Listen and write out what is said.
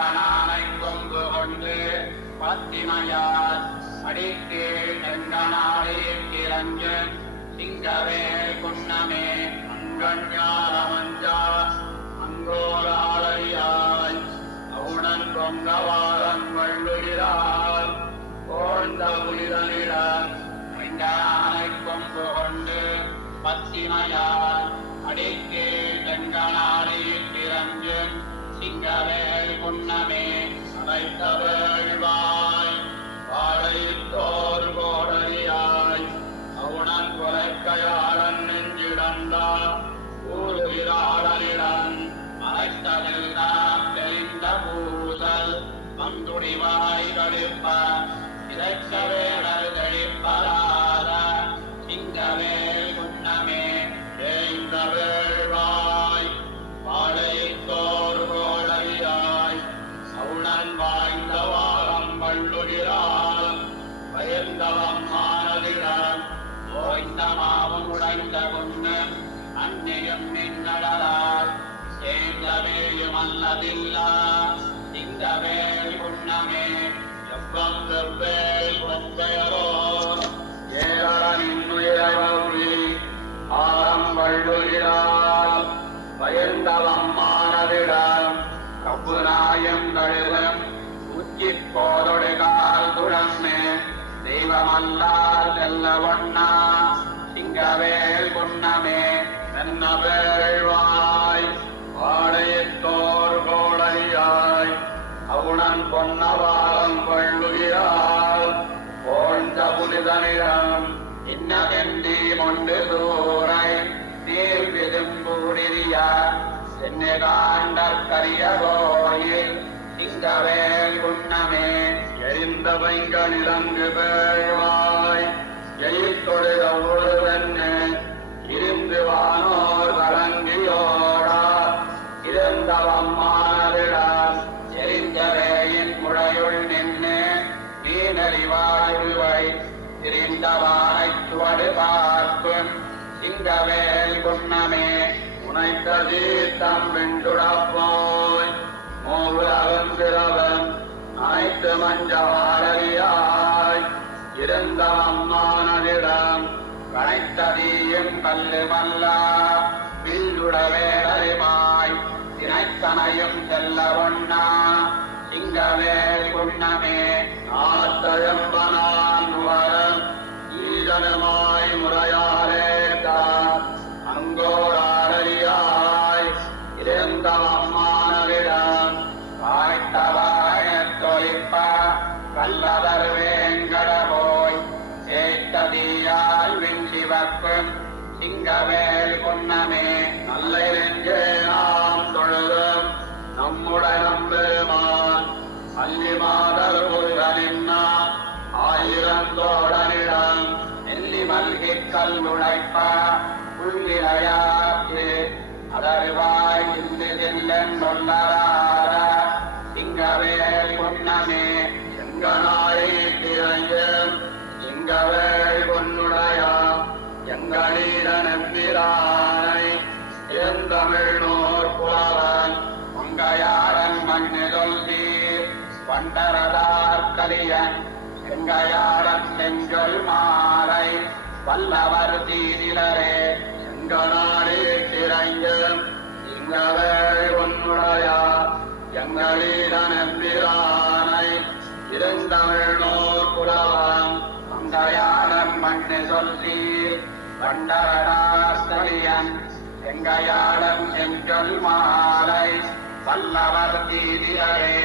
செங்கனானை கொம்பு கொண்டு பத்திமையார் அடிக்கே செங்கனாரே கிரஞ்சு சிங்கவே குன்னமே அங்கஞானமஞ்சா அங்கோராளையாய் அவுணன் பொங்கவாரம் வள்ளுகிறார் போழ்ந்த புலிதனிடம் செங்கனானை கொம்பு கொண்டு பத்திமையார் அடிக்கே செங்கனாரே கிரஞ்சு சிங்கவே குன்னமே அனைத்தவேழ்வாய் வாழைத்தோர் கோடலியாய் அவுணன் கொலைக்கையாளன் நெஞ்சிடந்தா ஊருகிறாளனிடம் அனைத்ததில் நாம் தெரிந்த பூசல் வந்துடிவாய் கடுப்ப இறைக்க வேடல் கழிப்பதாத சிங்கவேல் குன்னமே ஏந்த வேழ்வாய் வாழைத்தோர் கோடலியாய் அவுணன் வாய்ந்த வாரம் வள்ளுகிறாள் பயந்தவம் மானதிடம் ஓய்ந்த மாவும் உடைந்த குன்னு அன்னையும் நின்னடலால் சேர்ந்தவேயும் அல்லதில்லா சிங்கவேல் குன்னமே எவ்வம் வெவ்வேல் கொம்பெயரோ ஏழனின்னுயிரவி ஆரம் வள்ளுகிறாள் பயந்தவம் மானதிடம் கப்புநாயம் கழுதம் உச்சிப்போதொடுகால் துழமே தெய்வமல்லால் செல்ல ஒண்ணா சிங்கவேல் குன்னமே என்ன வேழ்வாய் வாழையத்தோர் கோடையாய் அவுணன் பொன்னவாரம் கொள்ளுகிறாள் போன்ற புனிதனிடம் இன்னதென்றி மொண்டு தூரை நீர் விதும்பூடிய சென்னை காண்டற்கரிய கோயில் சிங்கவேல் குன்னமே எரிந்த பைங்களிலங்கு வேழ்வாய் எயித்தொழுத ஒழுவென்னு இருந்து வானோர் கலங்கியோடா இருந்தவம் மானதிடம் எரிந்தவேயின் முழையுள் நின்று நீனறிவாழ்வை திரிந்தவானைச் சுவடு பார்க்கும் சிங்கவேல் குன்னமே உனைத்த தீர்த்தம் வெண்டுடப்போய் மூவுலகம் பிறவன் அனைத்து மஞ்சவாரலியாய் இருந்தவம் மானதிடம் கனைத்ததீயும் கல்லு மல்லா வில்லுடவேடறிமாய் தினைத்தனையும் செல்ல ஒண்ணா சிங்கவேல் குன்னமே ஆத்தழம்பனான் வரம் ஈழனுமாய் முறையாரேதான் அங்கோராளியாய் இருந்தவம் மானவிடம் காய்த்தவாயத் தொழிப்ப கல்லதர் வேங்கட போய் சேத்ததியால் விஞ்சிவக்கும் சிங்கவேல் குன்னமே நல்லை நெஞ்சே நாம் தொழுதும் நம்முடன் பெருமான் அல்லி மாதர் புல்கனின்னா ஆயிரம் தோழனிடம் நெல்லி மல்கிக் கல்லுடைப்ப புல்லிரையாற்று அதர்வாய் இந்து செல்லன் சொல்லராத சிங்கவேல் குன்னமே செங்கனாரே திரையும் சிங்கவேல் பொன்னுடையா எங்களீரன் எம்பிரானை எந்தமிழ்நூர் புலவன் மங்கையாரன் மண்ணு சொல்தீர் வண்டரதார்கலியன் செங்கையாரன் செஞ்சொல் மாலை வல்லவர் தீதிலரே செங்கனாரே திரையும் சிங்கவேல் பொன்னுடையா எங்களீரன் எம்பிரானை இருந்தமிழ்நூர் புலவன் மங்கையாரன் மண்ணு சொல்தீர் வண்டரதார்கலியன் செங்கையாளன் செஞ்சொல் மாலை வல்லவர் தீதிலரே